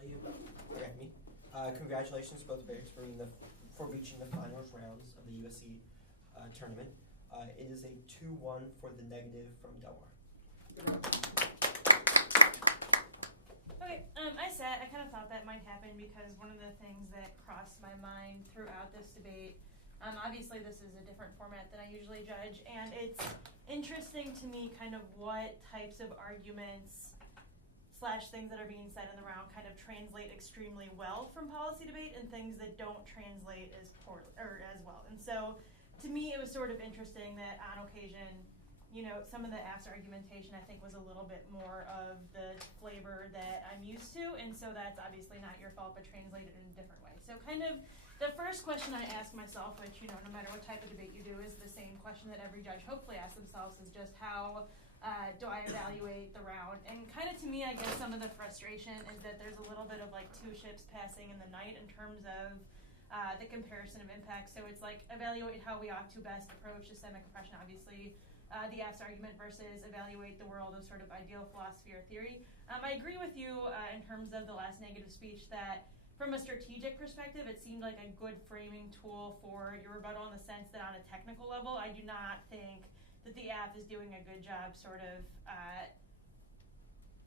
tell you about me. Congratulations both players for reaching the finals rounds of the USC tournament. It is a 2-1 for the negative from Delmar. Okay, I kind of thought that might happen because one of the things that crossed my mind throughout this debate, obviously this is a different format than I usually judge, and it's interesting to me kind of what types of arguments / things that are being said in the round kind of translate extremely well from policy debate and things that don't translate as poorly or as well. And so to me it was sort of interesting that on occasion, you know, some of the AF's argumentation I think was a little bit more of the flavor that I'm used to, and so that's obviously not your fault but translated in a different way. So kind of the first question I ask myself, which, you know, no matter what type of debate you do, is the same question that every judge hopefully asks themselves, is just how do I evaluate the round? And kind of to me, I guess some of the frustration is that there's a little bit of like two ships passing in the night in terms of the comparison of impacts. So it's like evaluate how we ought to best approach systemic oppression, obviously, the AF's argument versus evaluate the world of sort of ideal philosophy or theory. I agree with you in terms of the last negative speech that from a strategic perspective, it seemed like a good framing tool for your rebuttal in the sense that on a technical level, I do not think that the AF is doing a good job sort of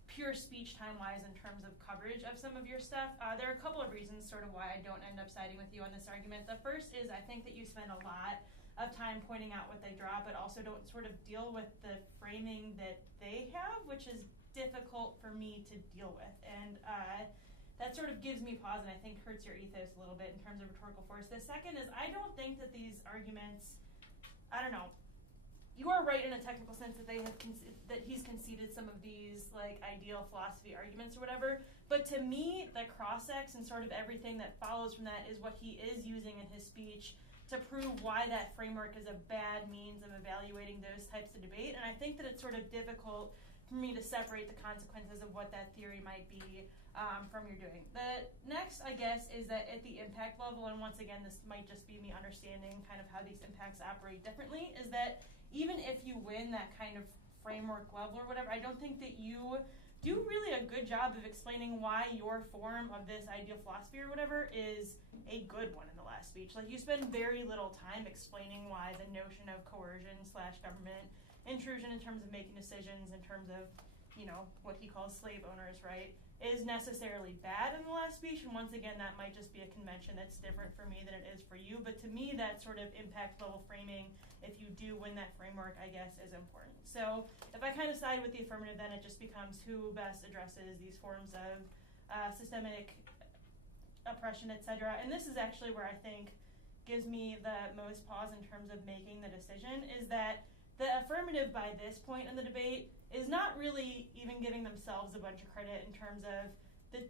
pure speech time-wise in terms of coverage of some of your stuff. There are a couple of reasons sort of why I don't end up siding with you on this argument. The first is I think that you spend a lot of time pointing out what they draw, but also don't sort of deal with the framing that they have, which is difficult for me to deal with. And that sort of gives me pause and I think hurts your ethos a little bit in terms of rhetorical force. The second is I don't think that these arguments, I don't know, you are right in a technical sense that they have that he's conceded some of these like ideal philosophy arguments or whatever, but to me the cross-ex and sort of everything that follows from that is what he is using in his speech to prove why that framework is a bad means of evaluating those types of debate. And I think that it's sort of difficult for me to separate the consequences of what that theory might be from your doing. The next, I guess, is that at the impact level, and once again, this might just be me understanding kind of how these impacts operate differently, is that even if you win that kind of framework level or whatever, I don't think that you do really a good job of explaining why your form of this ideal philosophy or whatever is a good one in the last speech. Like, you spend very little time explaining why the notion of coercion / government intrusion in terms of making decisions, in terms of, you know, what he calls slave owners, right, is necessarily bad in the last speech. And once again, that might just be a convention that's different for me than it is for you. But to me, that sort of impact level framing, if you do win that framework, I guess, is important. So if I kind of side with the affirmative, then it just becomes who best addresses these forms of systemic oppression, etc. And this is actually where I think gives me the most pause in terms of making the decision, is that the affirmative by this point in the debate is not really even giving themselves a bunch of credit in terms of the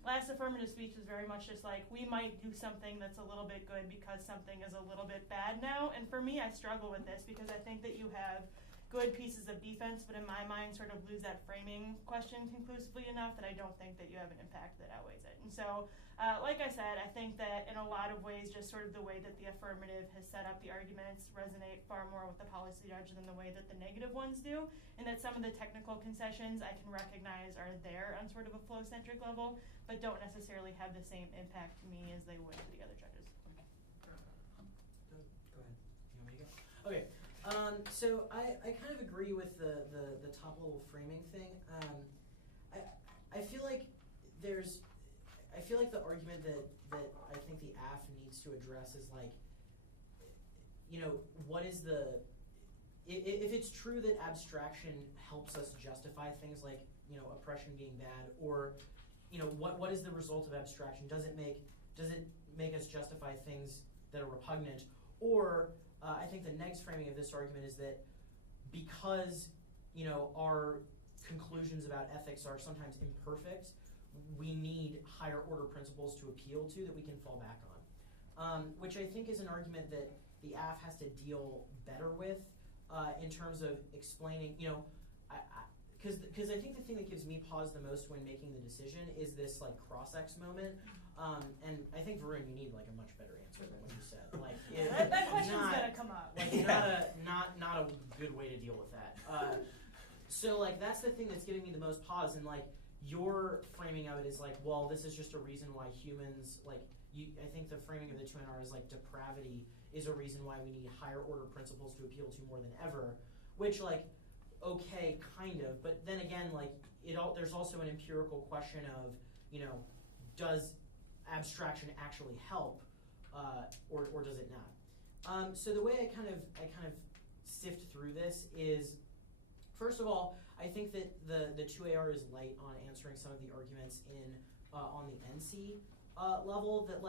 last affirmative speech is very much just like, we might do something that's a little bit good because something is a little bit bad now. And for me, I struggle with this because I think that you have good pieces of defense, but in my mind sort of lose that framing question conclusively enough that I don't think that you have an impact that outweighs it. And so, like I said, I think that in a lot of ways, just sort of the way that the affirmative has set up the arguments resonate far more with the policy judge than the way that the negative ones do, and that some of the technical concessions I can recognize are there on sort of a flow-centric level, but don't necessarily have the same impact to me as they would to the other judges. Go ahead. You want me to go? Okay. So I kind of agree with the top level framing thing. I feel like the argument that I think the AF needs to address is like, you know, what is if it's true that abstraction helps us justify things like, you know, oppression being bad, or, you know, what is the result of abstraction? Does it make us justify things that are repugnant? Or I think the next framing of this argument is that because, you know, our conclusions about ethics are sometimes imperfect, we need higher order principles to appeal to that we can fall back on, which I think is an argument that the AF has to deal better with in terms of explaining, you know, because I think the thing that gives me pause the most when making the decision is this like cross-ex moment, and I think Varun, you need like a much better answer than what you said. Like that question's gonna come up. Like not a good way to deal with that. So like that's the thing that's giving me the most pause, and like your frame framing of it is like, well, this is just a reason why humans, like, I think the framing of the 2NR is like depravity is a reason why we need higher order principles to appeal to more than ever, which, like, okay, kind of, but then again, like, there's also an empirical question of, you know, does abstraction actually help, or does it not? So the way I kind of sift through this is, first of all, I think that the 2AR is light on answering some of the arguments in on the NC level that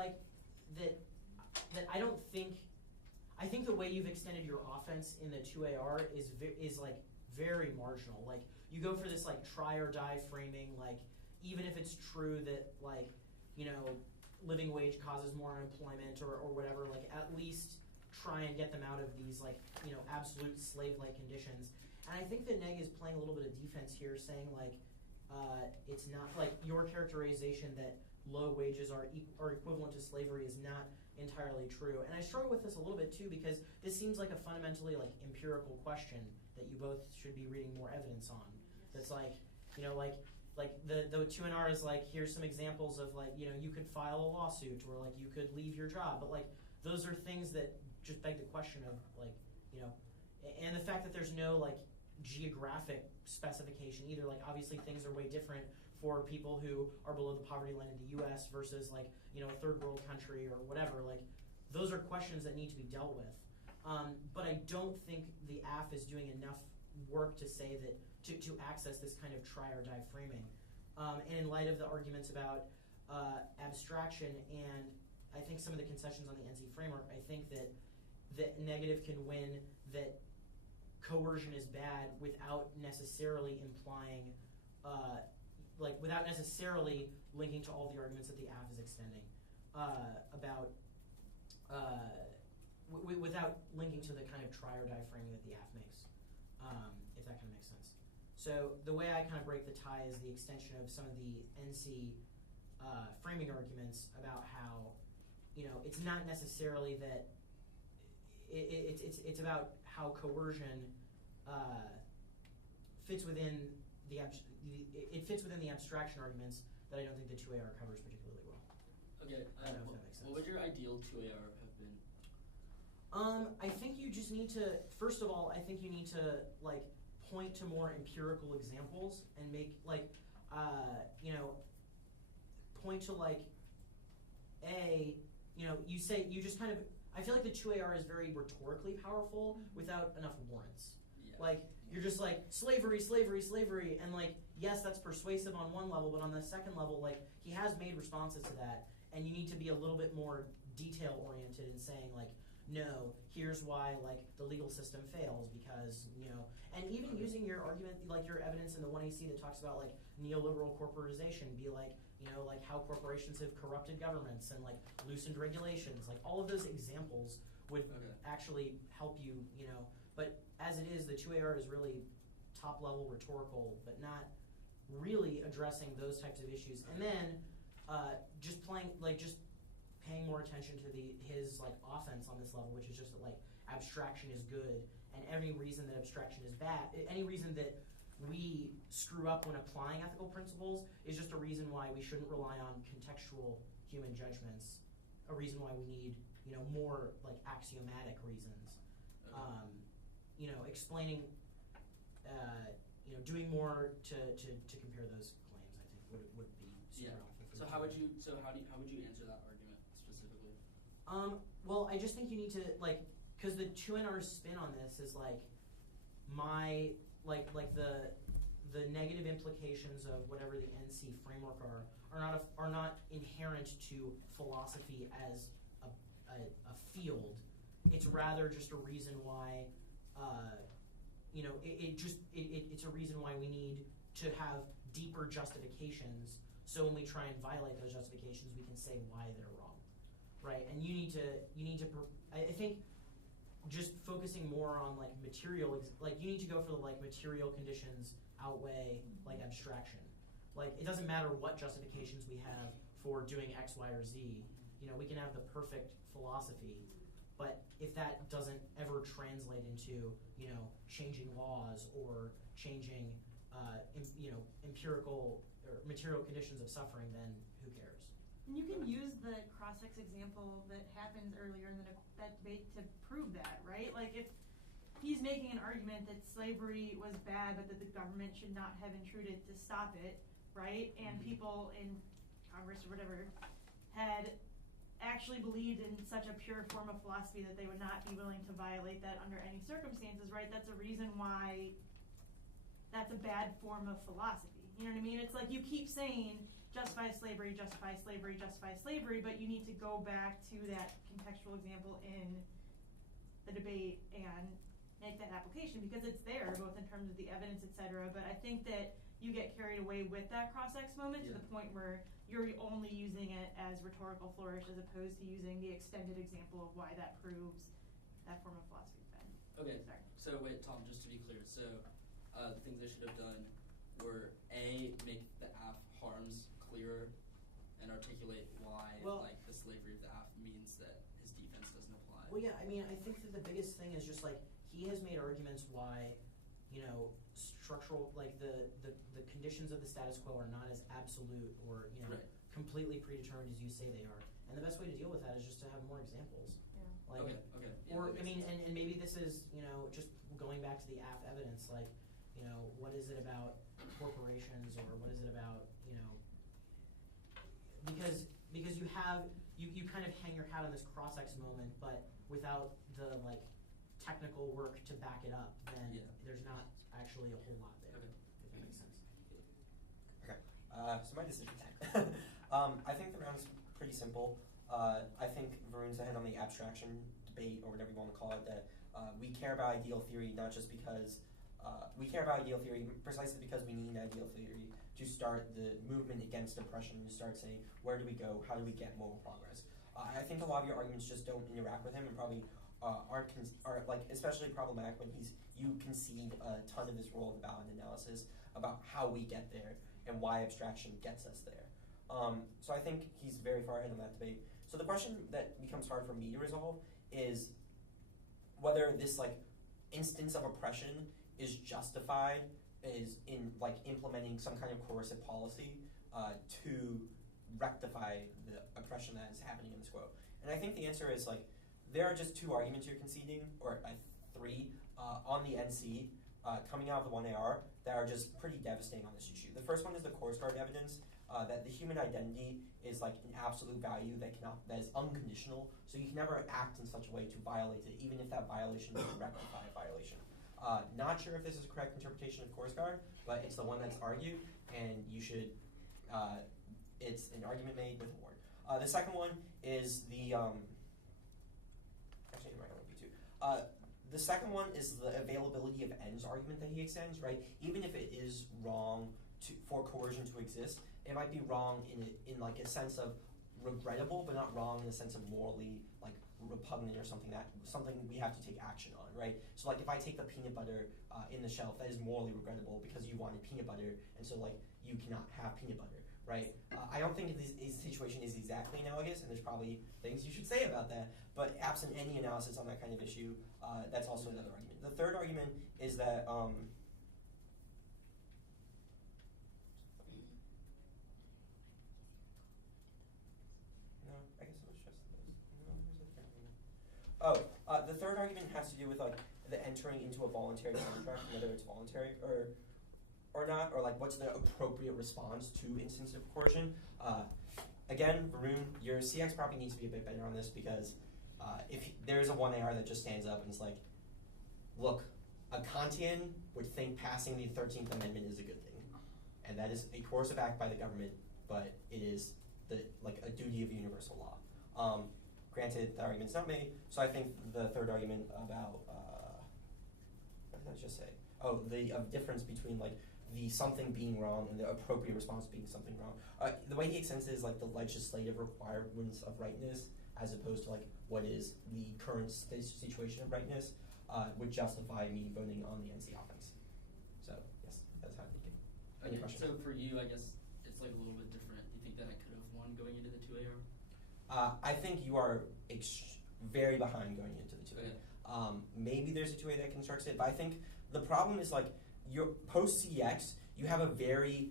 I don't think. I think the way you've extended your offense in the 2AR is like very marginal. Like, you go for this like try or die framing, like, even if it's true that, like, you know, living wage causes more unemployment or whatever, like, at least try and get them out of these, like, you know, absolute slave-like conditions. And I think that Neg is playing a little bit of defense here, saying, like, it's not, like, your characterization that low wages are equivalent to slavery is not entirely true. And I struggle with this a little bit too, because this seems like a fundamentally, like, empirical question that you both should be reading more evidence on. That's like, you know, like the 2NR is like, here's some examples of, like, you know, you could file a lawsuit, or, like, you could leave your job, but, like, those are things that just beg the question of, like, you know, and the fact that there's no, like, geographic specification either. Like, obviously things are way different for people who are below the poverty line in the US versus, like, you know, a third world country or whatever. Like, those are questions that need to be dealt with. But I don't think the AF is doing enough work to say that, to access this kind of try or die framing. And in light of the arguments about abstraction, and I think some of the concessions on the NC framework, I think that negative can win, that coercion is bad without necessarily implying, without necessarily linking to all the arguments that the AF is extending without linking to the kind of try or die framing that the AF makes, if that kind of makes sense. So the way I kind of break the tie is the extension of some of the NC framing arguments about how, you know, it's not necessarily that it's about how coercion fits within the abstraction arguments that I don't think the 2AR covers particularly well. Okay, I don't know if that makes sense. What would your ideal 2AR have been? I think you just need to, first of all, I think you need to, like, point to more empirical examples and make, like, you know, point to, like, you know, you say, you just kind of, I feel like the 2AR is very rhetorically powerful without enough warrants. Yeah. Like, you're just like, slavery, slavery, slavery, and, like, yes, that's persuasive on one level, but on the second level, like, he has made responses to that, and you need to be a little bit more detail-oriented in saying, like, no, here's why, like, the legal system fails because, you know, and even using your argument, like, your evidence in the 1AC that talks about, like, neoliberal corporatization, be like, you know, like, how corporations have corrupted governments and, like, loosened regulations, like, all of those examples would actually help you, you know, but as it is, the 2AR is really top-level rhetorical, but not really addressing those types of issues. And then just paying more attention to his like offense on this level, which is just that, like, abstraction is good, and any reason that abstraction is bad, any reason that we screw up when applying ethical principles is just a reason why we shouldn't rely on contextual human judgments, a reason why we need, you know, more, like, axiomatic reasons. You know, explaining, you know, doing more to compare those claims, I think would be super helpful. So how would you answer that argument specifically? Well, I just think you need to, like, because the 2NR's spin on this is like the negative implications of whatever the NC framework are not inherent to philosophy as a field. It's rather just a reason why, you know, it's a reason why we need to have deeper justifications. So when we try and violate those justifications, we can say why they're wrong, right? And you need to. I think just focusing more on, like, material, like, you need to go for the, like, material conditions outweigh, like, abstraction. Like, it doesn't matter what justifications we have for doing X, Y, or Z. You know, we can have the perfect philosophy, but if that doesn't ever translate into, you know, changing laws or changing, you know, empirical or material conditions of suffering, then who cares? And you can use the cross-sex example that happens earlier in that debate to prove that, right? Like if he's making an argument that slavery was bad, but that the government should not have intruded to stop it, right? And people in Congress or whatever had actually believed in such a pure form of philosophy that they would not be willing to violate that under any circumstances, right? That's a reason why that's a bad form of philosophy. You know what I mean? It's like you keep saying justify slavery, justify slavery, justify slavery, but you need to go back to that contextual example in the debate and make that application because it's there both in terms of the evidence, etc. But I think that you get carried away with that cross-ex moment to the point where you're only using it as rhetorical flourish as opposed to using the extended example of why that proves that form of philosophy is bad. Okay, Sorry. so wait, Tom, just to be clear, so the things they should have done were A, make the AF harms clearer and articulate why the slavery of the AF means that his defense doesn't apply. Well, yeah, I mean, I think that the biggest thing is just like he has made arguments why, structural, like the conditions of the status quo are not as absolute or completely predetermined as you say they are. And the best way to deal with that is just to have more examples. Yeah. Like, Okay. Yeah, or I mean, and maybe this is just going back to the AF evidence, like what is it about corporations or what is it about because you have you kind of hang your hat on this cross-ex moment, but without the technical work to back it up, then there's not actually a whole lot there. Okay. If that makes sense. Okay, so my decision time. I think the round's pretty simple. I think Varun's ahead on the abstraction debate, or whatever you want to call it, that we care about ideal theory not just because we care about ideal theory precisely because we need ideal theory to start the movement against oppression, to start saying, where do we go, how do we get moral progress? I think a lot of your arguments just don't interact with him and probably are especially problematic when you concede a ton of this role of ballot analysis about how we get there and why abstraction gets us there. So I think he's very far ahead on that debate. So the question that becomes hard for me to resolve is whether this instance of oppression is justified is in implementing some kind of coercive policy to rectify the oppression that is happening in the quo. And I think the answer is there are just two arguments you're conceding, or three, on the NC coming out of the 1AR that are just pretty devastating on this issue. The first one is the Course Guard evidence that the human identity is an absolute value that is unconditional, so you can never act in such a way to violate it, even if that violation doesn't rectify a violation. Not sure if this is a correct interpretation of Course Guard, but it's the one that's argued, and you should, it's an argument made with award. The second one is the, actually, right, the second one is the availability of ends argument that he extends, right? Even if it is wrong for coercion to exist, it might be wrong in a sense of regrettable, but not wrong in the sense of morally repugnant or something we have to take action on, right? So if I take the peanut butter in the shelf, that is morally regrettable because you wanted peanut butter, and so you cannot have peanut butter, right? I don't think this situation is exactly analogous, and there's probably things you should say about that, but absent any analysis on that kind of issue, that's also another argument. The third argument is that the third argument has to do with the entering into a voluntary contract, whether it's voluntary or not, or what's the appropriate response to instances of coercion. Again, Varun, your CX probably needs to be a bit better on this because if there's a 1AR that just stands up and is look, a Kantian would think passing the 13th Amendment is a good thing, and that is a coercive act by the government, but it is a duty of universal law. Granted, the argument's not made, so I think the third argument about, what did I just say? Oh, the difference between the something being wrong and the appropriate response being something wrong. The way he extends it is the legislative requirements of rightness as opposed to what is the current situation of rightness would justify me voting on the NC offense. So, yes, that's how I think it. Any questions? So for you, I guess it's a little bit different. You think that I could have won going into the 2AR? I think you are very behind going into the 2A. Okay. Maybe there's a 2A that constructs it, but I think the problem is your post-CX, you have a very,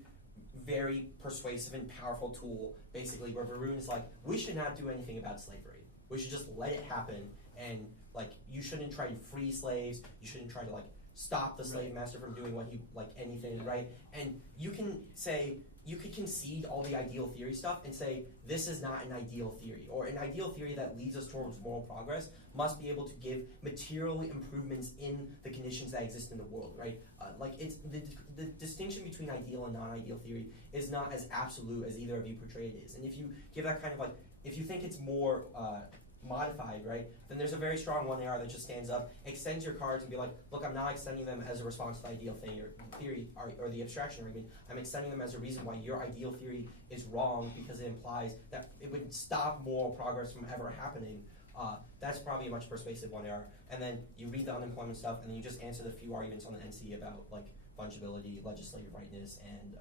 very persuasive and powerful tool, basically, where Varun is like, we should not do anything about slavery. We should just let it happen, and like you shouldn't try to free slaves. You shouldn't try to like stop the slave master from doing what he like anything, right? And you can say, you could concede all the ideal theory stuff and say this is not an ideal theory, or an ideal theory that leads us towards moral progress must be able to give material improvements in the conditions that exist in the world, right? Like it's the distinction between ideal and non-ideal theory is not as absolute as either of you portray it is. And if you give that kind of like, if you think it's more modified, right, then there's a very strong 1AR that just stands up, extends your cards, and be like, look, I'm not extending them as a response to the ideal thing or theory or the abstraction argument. I'm extending them as a reason why your ideal theory is wrong, because it implies that it would stop moral progress from ever happening. That's probably a much persuasive 1AR. And then you read the unemployment stuff, and then you just answer the few arguments on the NC about like fungibility, legislative rightness, and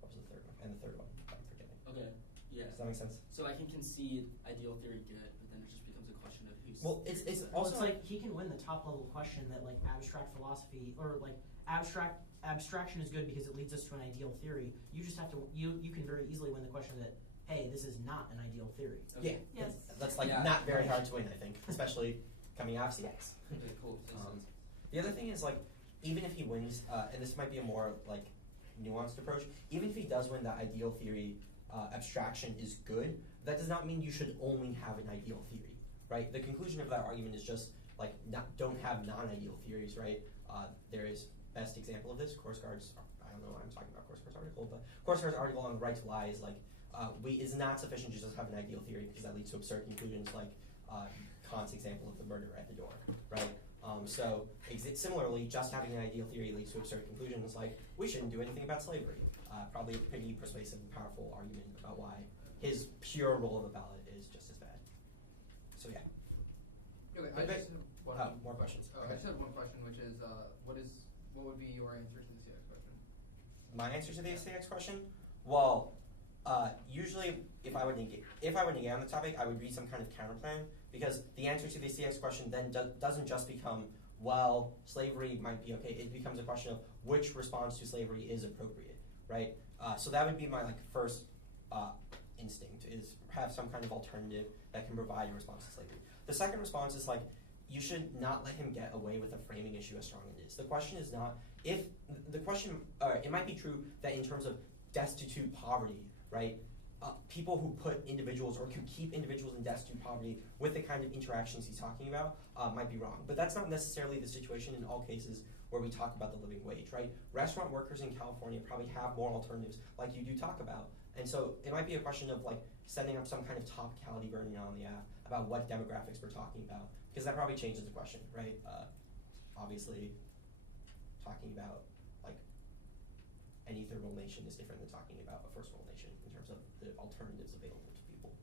what was the third one? And the third one, I'm forgetting. Okay. Yeah. Does that make sense? So I can concede ideal theory good, but then it just becomes a question of who's. Well, it's Also, also like he can win the top level question that like abstract philosophy or like abstraction is good because it leads us to an ideal theory. You just have to you can very easily win the question that, hey, this is not an ideal theory. Okay. Yeah, Yes. that's like not very hard to win, I think, especially coming out of CX. Okay, cool. Makes sense. The other thing is like, even if he wins, and this might be a more like nuanced approach, even if he does win, the ideal theory abstraction is good, that does not mean you should only have an ideal theory, right? The conclusion of that argument is just like don't have non-ideal theories, right? There is best example of this, Course Guard's, I don't know why I'm talking about Course Guard's article, but Course Guard's article on the right to lie is like, it's not sufficient to just have an ideal theory because that leads to absurd conclusions like Kant's example of the murderer at the door, right? So similarly, just having an ideal theory leads to absurd conclusions like we shouldn't do anything about slavery. Probably a pretty persuasive and powerful argument about why his pure roll of a ballot is just as bad. So yeah. Okay, I just have one. More questions. I Okay. just have one question, which is, what would be your answer to the CX question? My answer to the CX question? Well, usually if I would negate on the topic, I would read some kind of counterplan, because the answer to the CX question then doesn't just become, well, slavery might be okay. It becomes a question of which response to slavery is appropriate, right? So that would be my first instinct, is have some kind of alternative that can provide a response to slavery. The second response is you should not let him get away with a framing issue as strong as it is. The question is not if the question. It might be true that in terms of destitute poverty, right? People who put individuals or who keep individuals in destitute poverty with the kind of interactions he's talking about might be wrong. But that's not necessarily the situation in all cases where we talk about the living wage, right? Restaurant workers in California probably have more alternatives like you do talk about. And so it might be a question of setting up some kind of topicality version on the app about what demographics we're talking about, because that probably changes the question, right? Obviously, talking about any third world nation is different than talking about a first world nation in terms of the alternatives available to people.